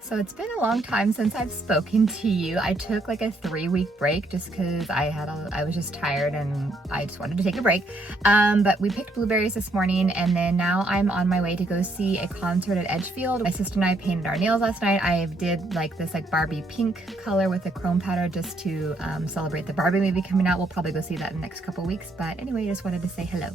So it's been a long time since I've spoken to you. I took like a 3-week break just because I was just tired and I just wanted to take a break. But we picked blueberries this morning, and then now I'm on my way to go see a concert at Edgefield. My sister and I painted our nails last night. I did like this like Barbie pink color with a chrome powder just to celebrate the Barbie movie coming out. We'll probably go see that in the next couple weeks. But anyway, I just wanted to say hello.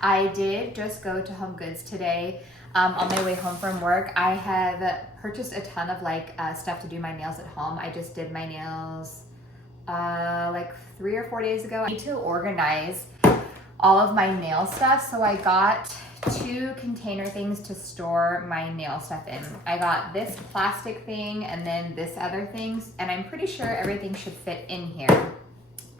I did just go to Home Goods today on my way home from work. I have purchased a ton of like stuff to do my nails at home. I just did my nails like 3 or 4 days ago. I need to organize all of my nail stuff, so I got 2 container things to store my nail stuff in. I got this plastic thing and then this other things, and I'm pretty sure everything should fit in here.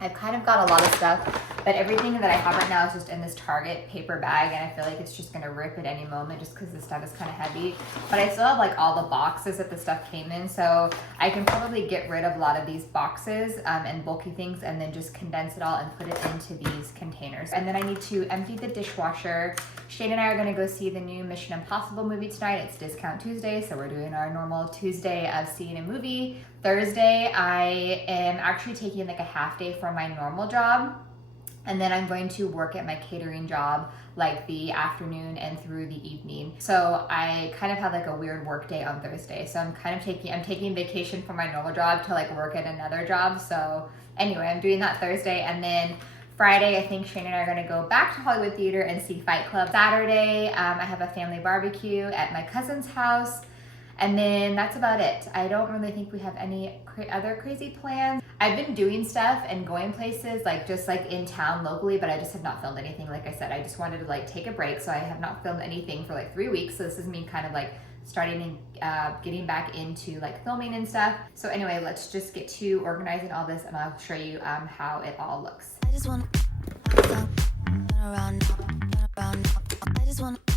I've kind of got a lot of stuff, but everything that I have right now is just in this Target paper bag, and I feel like it's just gonna rip at any moment just because the stuff is kind of heavy. But I still have like all the boxes that the stuff came in, so I can probably get rid of a lot of these boxes and bulky things and then just condense it all and put it into these containers. And then I need to empty the dishwasher. Shane and I are gonna go see the new Mission Impossible movie tonight. It's Discount Tuesday, so we're doing our normal Tuesday of seeing a movie. Thursday, I am actually taking like a half day from my normal job, and then I'm going to work at my catering job like the afternoon and through the evening. So I kind of have like a weird work day on Thursday. So I'm taking vacation from my normal job to like work at another job. So anyway, I'm doing that Thursday, and then Friday, I think Shane and I are gonna go back to Hollywood Theater and see Fight Club. Saturday, I have a family barbecue at my cousin's house. And then that's about it. I don't really think we have any other crazy plans. I've been doing stuff and going places like just like in town locally, but I just have not filmed anything. Like I said, I just wanted to like take a break. So I have not filmed anything for like 3 weeks. So this is me kind of like starting and getting back into like filming and stuff. So anyway, let's just get to organizing all this and I'll show you how it all looks. I just want to have fun, turn around, turn around. I just want to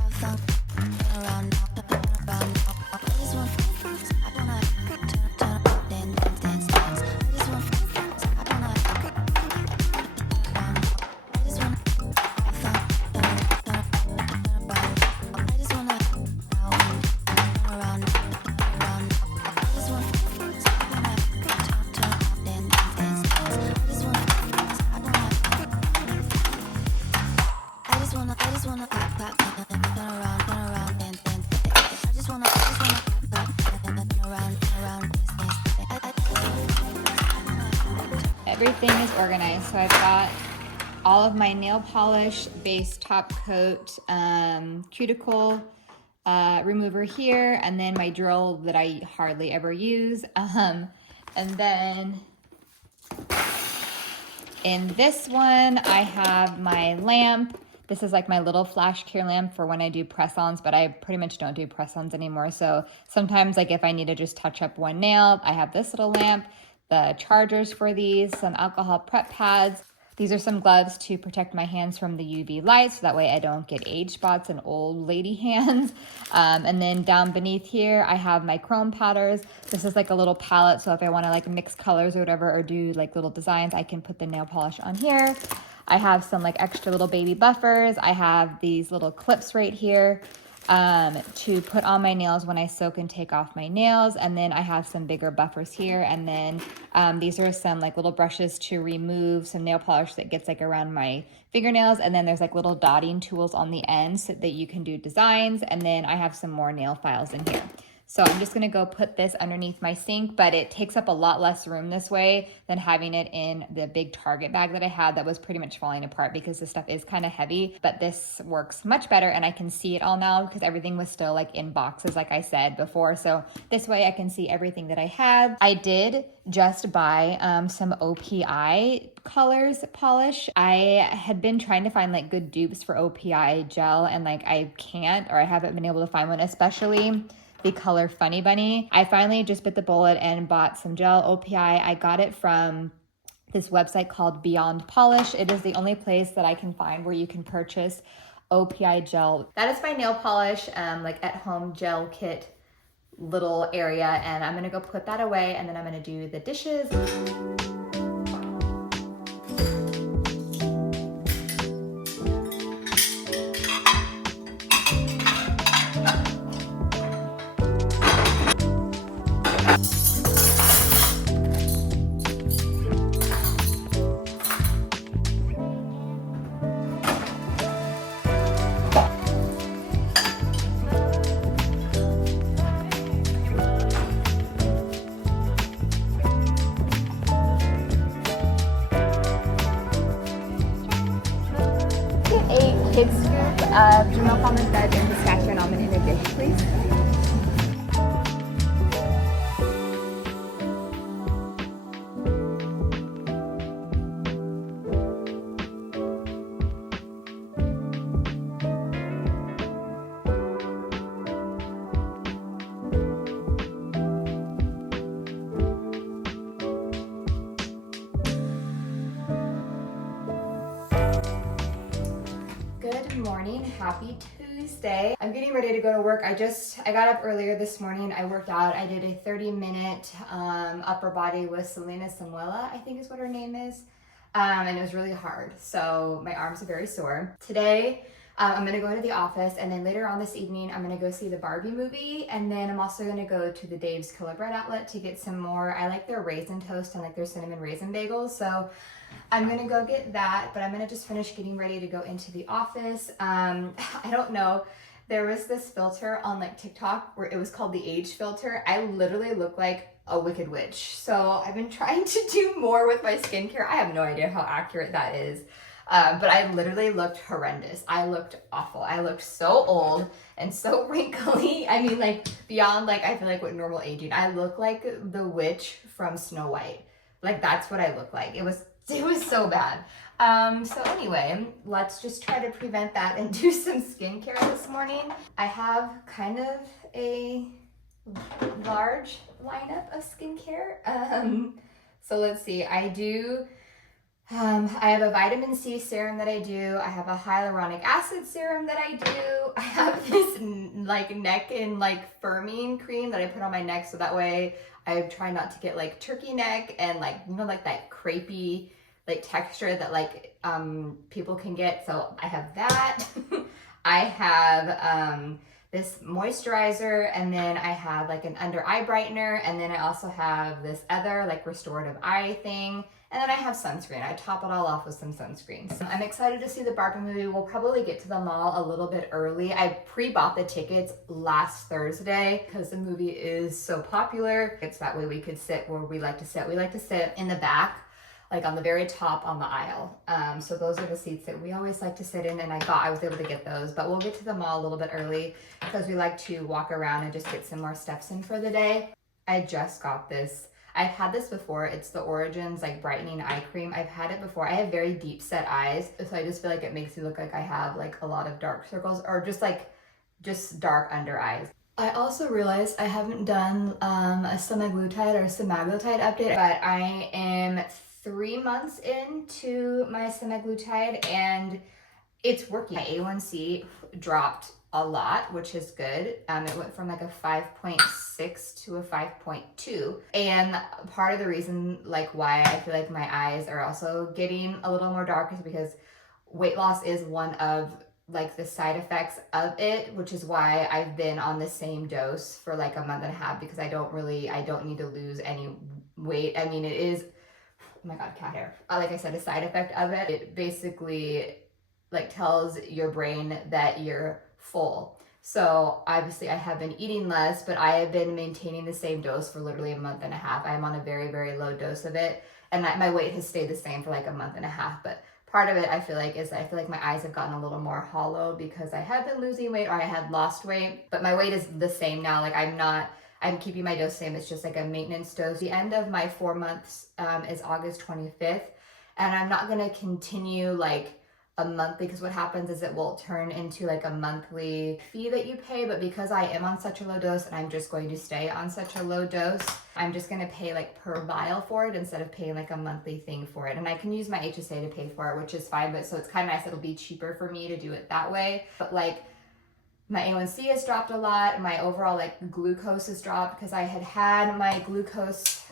have fun, turn around, turn around. I just want to turn around, dance. I just want to turn around. I just want to have fun, turn around. I just want to turn around. I just want to turn around, dance. I just want to. I just wanna turn around, dance. I just wanna turn around, Everything is organized. So I've got all of my nail polish, base, top coat, cuticle remover here, and then my drill that I hardly ever use. And then in this one, I have my lamp, This is like my little flash cure lamp for when I do press-ons, but I pretty much don't do press-ons anymore. So sometimes like if I need to just touch up one nail, I have this little lamp, the chargers for these, some alcohol prep pads. These are some gloves to protect my hands from the UV light, so that way I don't get age spots and old lady hands. And then down beneath here, I have my chrome powders. This is like a little palette, so if I want to like mix colors or whatever, or do like little designs, I can put the nail polish on here. I have some like extra little baby buffers. I have these little clips right here to put on my nails when I soak and take off my nails. And then I have some bigger buffers here. And then these are some like little brushes to remove some nail polish that gets like around my fingernails. And then there's like little dotting tools on the ends so that you can do designs. And then I have some more nail files in here. So I'm just gonna go put this underneath my sink, but it takes up a lot less room this way than having it in the big Target bag that I had that was pretty much falling apart because this stuff is kind of heavy, but this works much better and I can see it all now because everything was still like in boxes like I said before. So this way I can see everything that I have. I did just buy some OPI colors polish. I had been trying to find like good dupes for OPI gel and like I can't, or I haven't been able to find one, especially the color Funny Bunny. I finally just bit the bullet and bought some gel OPI. I got it from this website called Beyond Polish. It is the only place that I can find where you can purchase OPI gel. That is my nail polish, like at home gel kit little area. And I'm gonna go put that away and then I'm gonna do the dishes. A kid scoop of milk almond fudge and pistachio and almond in a dish, please. Good morning, happy Tuesday. I'm getting ready to go to work. I got up earlier this morning. I worked out. I did a 30-minute upper body with Selena Samuela, I think is what her name is. And it was really hard. So my arms are very sore. Today, I'm gonna go to the office and then later on this evening, I'm gonna go see the Barbie movie. And then I'm also gonna go to the Dave's Killer Bread outlet to get some more. I like their raisin toast and like their cinnamon raisin bagels. So I'm gonna go get that, but I'm gonna just finish getting ready to go into the office. I don't know. There was this filter on like TikTok where it was called the age filter. I literally look like a wicked witch. So I've been trying to do more with my skincare. I have no idea how accurate that is. But I literally looked horrendous. I looked awful. I looked so old and so wrinkly. I mean, like beyond like, I feel like what normal aging. I look like the witch from Snow White. Like that's what I look like. It was so bad. So anyway, let's just try to prevent that and do some skincare this morning. I have kind of a large lineup of skincare. So let's see, I have a vitamin C serum that I do. I have a hyaluronic acid serum that I do. I have this like neck and like firming cream that I put on my neck so that way I try not to get like turkey neck and like, you know, like that crepey like texture that like people can get. So I have that. I have this moisturizer, and then I have like an under eye brightener, and then I also have this other like restorative eye thing, and then I have sunscreen. I top it all off with some sunscreen. So I'm excited to see the Barbie movie. We'll probably get to the mall a little bit early. I pre-bought the tickets last Thursday because the movie is so popular. It's that way we could sit where we like to sit. We like to sit in the back, like on the very top on the aisle. So those are the seats that we always like to sit in, and I was able to get those, but we'll get to the mall a little bit early because we like to walk around and just get some more steps in for the day. I just got this. I've had this before. It's the Origins like brightening eye cream. I've had it before. I have very deep set eyes, so I just feel like it makes me look like I have like a lot of dark circles or just dark under eyes. I also realized I haven't done a semaglutide or semaglutide update, but I am 3 months into my semaglutide and it's working. My A1C dropped a lot, which is good. It went from like a 5.6 to a 5.2. And part of the reason like why I feel like my eyes are also getting a little more dark is because weight loss is one of like the side effects of it, which is why I've been on the same dose for like a month and a half, because I don't need to lose any weight. I mean, it is, oh my God, cat hair. Like I said, a side effect of it. It basically like tells your brain that you're full. So obviously I have been eating less, but I have been maintaining the same dose for literally a month and a half. I'm on a very, very low dose of it. And my weight has stayed the same for like a month and a half. But part of it I feel like my eyes have gotten a little more hollow because I have been losing weight or I had lost weight, but my weight is the same now. Like I'm keeping my dose same. It's just like a maintenance dose. The end of my 4 months is August 25th. And I'm not going to continue like a monthly, because what happens is it will turn into like a monthly fee that you pay. But because I am on such a low dose and I'm just going to stay on such a low dose, I'm just going to pay like per vial for it instead of paying like a monthly thing for it. And I can use my HSA to pay for it, which is fine. But so it's kind of nice. It'll be cheaper for me to do it that way. But like my A1C has dropped a lot. My overall like glucose has dropped because I had my glucose,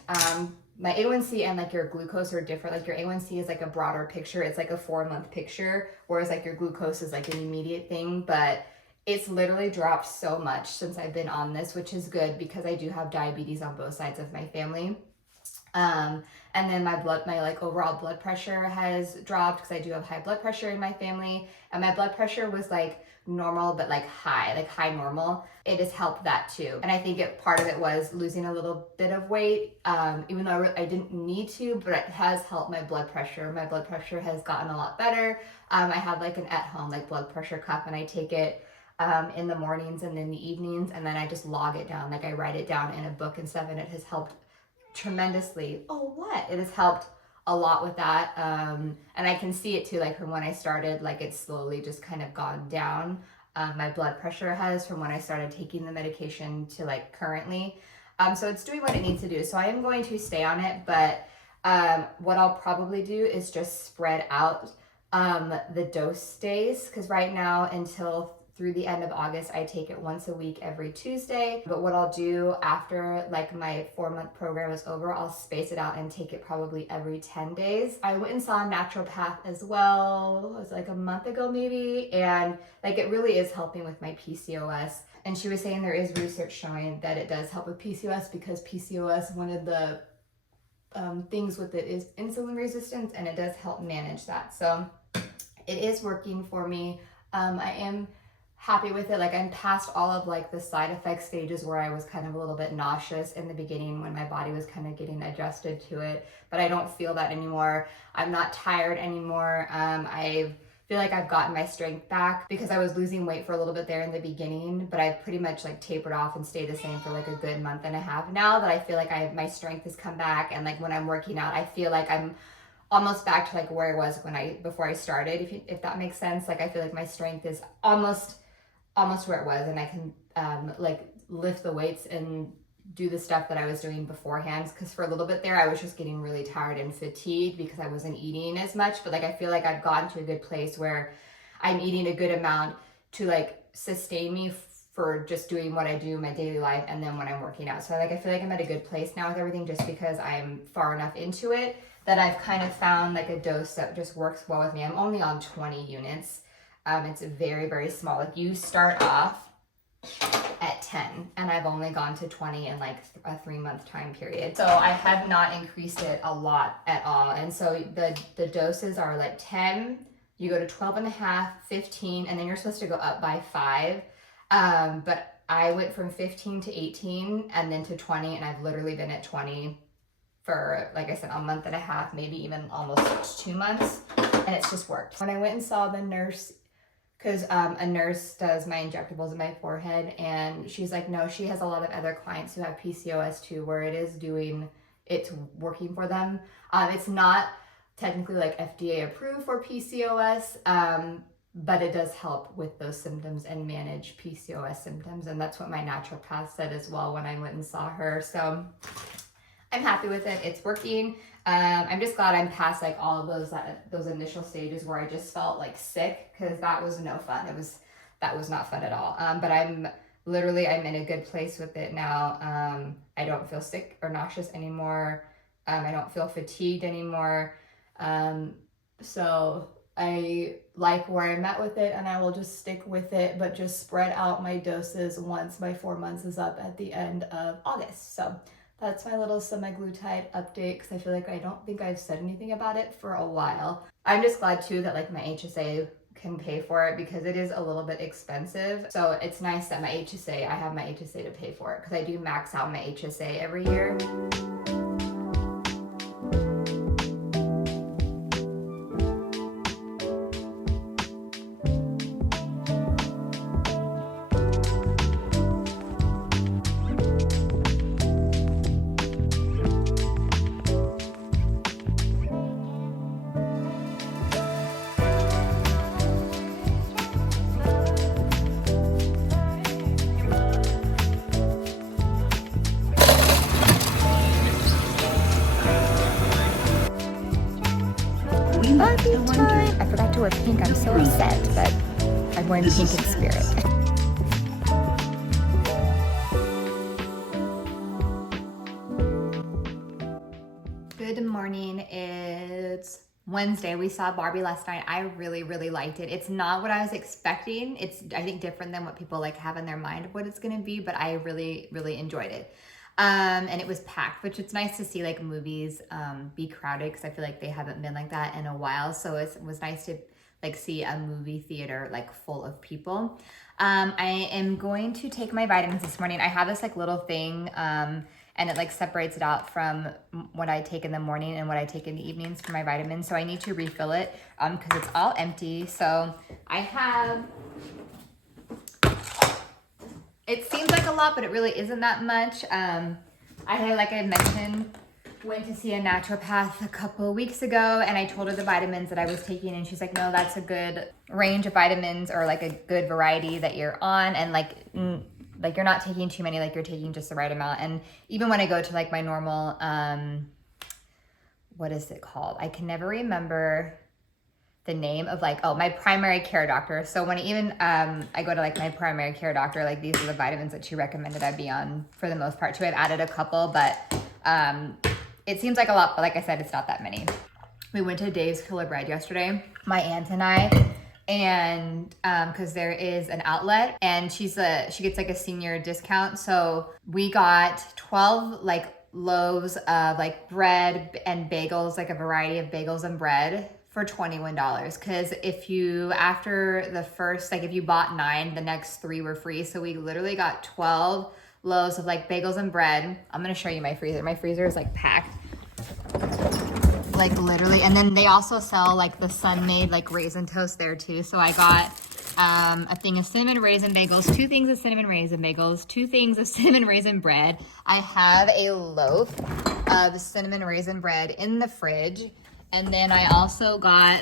my A1C and like your glucose are different. Like your A1C is like a broader picture. It's like a 4-month picture, whereas like your glucose is like an immediate thing. But it's literally dropped so much since I've been on this, which is good because I do have diabetes on both sides of my family. And then my like overall blood pressure has dropped because I do have high blood pressure in my family. And my blood pressure was like normal, but like high normal. It has helped that too. And I think part of it was losing a little bit of weight, even though I didn't need to, but it has helped my blood pressure. My blood pressure has gotten a lot better. I have like an at-home like blood pressure cup, and I take it in the mornings and in the evenings, and then I just log it down. Like I write it down in a book and stuff, and it has helped tremendously. It has helped a lot with that. And I can see it too, like from when I started, like it's slowly just kind of gone down. My blood pressure has from when I started taking the medication to like currently. So it's doing what it needs to do. So I am going to stay on it, but what I'll probably do is just spread out the dose days, because right now until through the end of August, I take it once a week every Tuesday. But what I'll do after like my 4-month program is over, I'll space it out and take it probably every 10 days. I went and saw a naturopath as well. It was like a month ago maybe. And like it really is helping with my PCOS. And she was saying there is research showing that it does help with PCOS, because PCOS, one of the things with it is insulin resistance, and it does help manage that. So it is working for me. I am happy with it. Like I'm past all of like the side effect stages where I was kind of a little bit nauseous in the beginning when my body was kind of getting adjusted to it, but I don't feel that anymore. I'm not tired anymore. I feel like I've gotten my strength back, because I was losing weight for a little bit there in the beginning, but I've pretty much like tapered off and stayed the same for like a good month and a half now, that I feel like my strength has come back. And like when I'm working out, I feel like I'm almost back to like where I was before I started, if that makes sense. Like I feel like my strength is almost where it was, and I can like lift the weights and do the stuff that I was doing beforehand, because for a little bit there I was just getting really tired and fatigued because I wasn't eating as much. But like I feel like I've gotten to a good place where I'm eating a good amount to like sustain me for just doing what I do in my daily life, and then when I'm working out. So like I feel like I'm at a good place now with everything, just because I'm far enough into it that I've kind of found like a dose that just works well with me. I'm only on 20 units. It's very, very small. Like you start off at 10, and I've only gone to 20 in like a 3-month time period. So I have not increased it a lot at all. And so the doses are like 10, you go to 12 and a half, 15, and then you're supposed to go up by 5. But I went from 15 to 18 and then to 20, and I've literally been at 20 for, like I said, a month and a half, maybe even almost 2 months, and it's just worked. When I went and saw the nurse, because a nurse does my injectables in my forehead, and she's like, no, she has a lot of other clients who have PCOS too, where it is doing it's working for them. It's not technically like FDA approved for PCOS, but it does help with those symptoms and manage PCOS symptoms. And that's what my naturopath said as well when I went and saw her. So I'm happy with it. It's working. I'm just glad I'm past like all of those initial stages where I just felt like sick, because that was no fun. That was not fun at all. But I'm in a good place with it now. I don't feel sick or nauseous anymore. I don't feel fatigued anymore. So I like where I'm at with it, and I will just stick with it, but just spread out my doses once my 4 months is up at the end of August. So that's my little semaglutide update, because I feel like I don't think I've said anything about it for a while. I'm just glad too that like my HSA can pay for it, because it is a little bit expensive. So it's nice that I have my HSA to pay for it, because I do max out my HSA every year. Time. I forgot to wear pink. I'm so upset, but I'm wearing pink in spirit. Good morning. It's Wednesday. We saw Barbie last night. I really, really liked it. It's not what I was expecting. It's, I think, different than what people like have in their mind of what it's going to be, but I really, really enjoyed it. And it was packed, which it's nice to see like movies be crowded, because I feel like they haven't been like that in a while. So it was nice to like see a movie theater like full of people. I am going to take my vitamins this morning. I have this like little thing and it like separates it out from what I take in the morning and what I take in the evenings for my vitamins. So I need to refill it because it's all empty. So I have, it seems like a lot, but it really isn't that much. I had, like I mentioned, went to see a naturopath a couple of weeks ago, and I told her the vitamins that I was taking, and she's like, no, that's a good range of vitamins, or like a good variety that you're on, and like you're not taking too many, like you're taking just the right amount. And even when I go to like my normal, what is it called? I can never remember the name of like, my primary care doctor. So when I go to like my primary care doctor, like these are the vitamins that she recommended I be on for the most part too. I've added a couple, but it seems like a lot, but like I said, it's not that many. We went to Dave's Killer Bread yesterday, my aunt and I, and because there is an outlet, and she gets like a senior discount. So we got 12 like loaves of like bread and bagels, like a variety of bagels and bread, for $21. Because if you bought 9, the next 3 were free. So we literally got 12 loaves of like bagels and bread. I'm gonna show you my freezer. My freezer is like packed, like literally. And then they also sell like the Sun-made like raisin toast there too. So I got a thing of cinnamon raisin bagels, 2 things of cinnamon raisin bagels, 2 things of cinnamon raisin bread. I have a loaf of cinnamon raisin bread in the fridge. And then I also got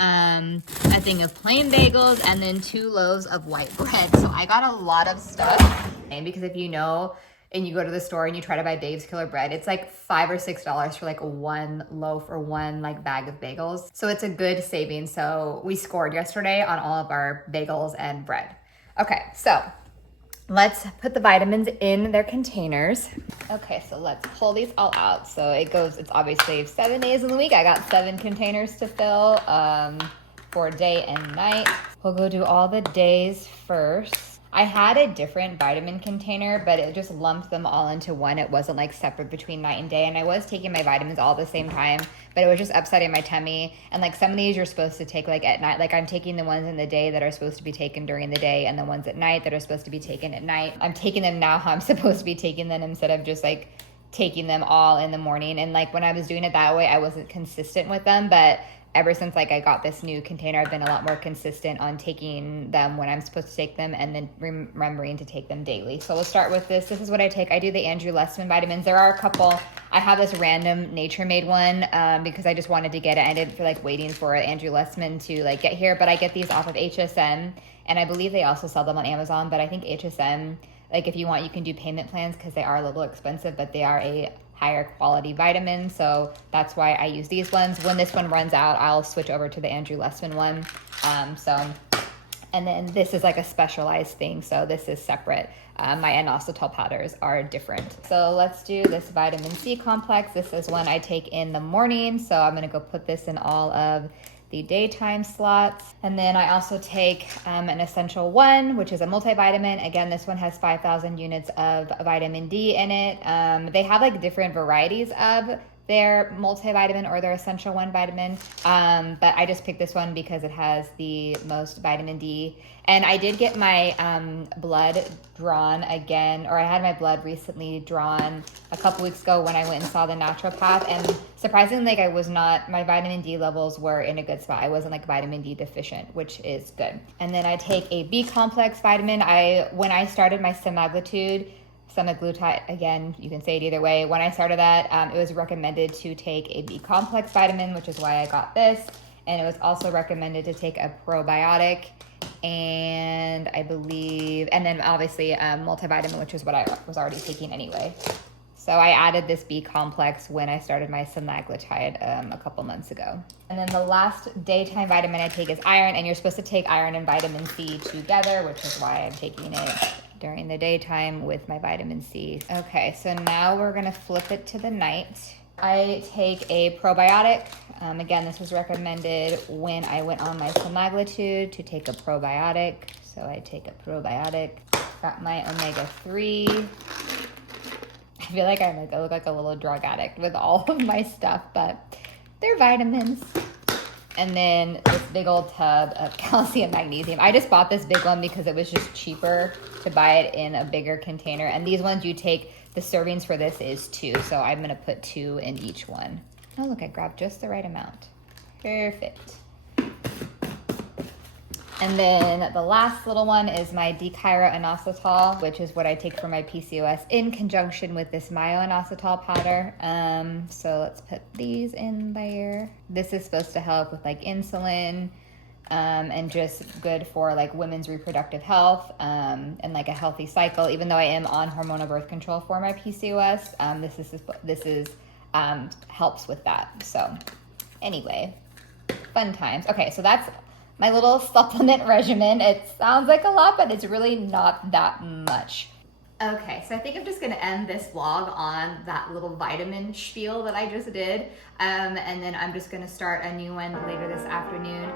a thing of plain bagels, and then 2 loaves of white bread. So I got a lot of stuff. And because if you know, and you go to the store and you try to buy Dave's Killer Bread, it's like $5 or $6 for like 1 loaf or 1 like bag of bagels. So it's a good savings. So we scored yesterday on all of our bagels and bread. Okay, so let's put the vitamins in their containers. Okay, so let's pull these all out. So it's obviously 7 days in the week. I got 7 containers to fill for day and night. We'll go do all the days first. I had a different vitamin container, but it just lumped them all into one. It wasn't like separate between night and day. And I was taking my vitamins all at the same time, but it was just upsetting my tummy. And like some of these you're supposed to take like at night. Like I'm taking the ones in the day that are supposed to be taken during the day, and the ones at night that are supposed to be taken at night. I'm taking them now how I'm supposed to be taking them, instead of just like taking them all in the morning. And like when I was doing it that way, I wasn't consistent with them, but ever since like I got this new container, I've been a lot more consistent on taking them when I'm supposed to take them and then remembering to take them daily. So we'll start with this. This is what I take. I do the Andrew Lessman vitamins. There are a couple. I have this random Nature Made one because I just wanted to get it. I didn't feel like waiting for Andrew Lessman to like get here, but I get these off of HSN, and I believe they also sell them on Amazon. But I think HSN, like if you want, you can do payment plans because they are a little expensive, but they are a higher quality vitamin, so that's why I use these ones. When this one runs out, I'll switch over to the Andrew Lessman one. And then this is like a specialized thing, so this is separate. My inositol powders are different. So let's do this vitamin C complex. This is one I take in the morning, so I'm gonna go put this in all of the daytime slots. And then I also take an Essential 1, which is a multivitamin. Again, this one has 5,000 units of vitamin D in it. They have like different varieties of their multivitamin or their Essential 1 vitamin. But I just picked this one because it has the most vitamin D. And I did get my blood drawn again, or I had my blood recently drawn a couple weeks ago when I went and saw the naturopath. And surprisingly, like my vitamin D levels were in a good spot. I wasn't like vitamin D deficient, which is good. And then I take a B complex vitamin. When I started my Semaglutide, again, you can say it either way. When I started that, it was recommended to take a B complex vitamin, which is why I got this. And it was also recommended to take a probiotic, and I believe, and then obviously multivitamin, which is what I was already taking anyway. So I added this B complex when I started my Semaglutide a couple months ago. And then the last daytime vitamin I take is iron, and you're supposed to take iron and vitamin C together, which is why I'm taking it during the daytime with my vitamin C. Okay, so now we're gonna flip it to the night. I take a probiotic. Again, this was recommended when I went on my Semaglutide to take a probiotic. So I take a probiotic. Got my omega-3. I feel like I look like a little drug addict with all of my stuff, but they're vitamins. And then this big old tub of calcium magnesium. I just bought this big one because it was just cheaper to buy it in a bigger container. And these ones you take, the servings for this is 2. So I'm gonna put 2 in each one. Oh look, I grabbed just the right amount. Perfect. And then the last little one is my D-chiro-inositol, which is what I take for my PCOS in conjunction with this myo-inositol powder. So let's put these in there. This is supposed to help with like insulin, and just good for like women's reproductive health, and like a healthy cycle. Even though I am on hormonal birth control for my PCOS, this is helps with that. So anyway, fun times. Okay, so that's my little supplement regimen. It sounds like a lot, but it's really not that much. Okay, so I think I'm just gonna end this vlog on that little vitamin spiel that I just did. And then I'm just gonna start a new one later this afternoon.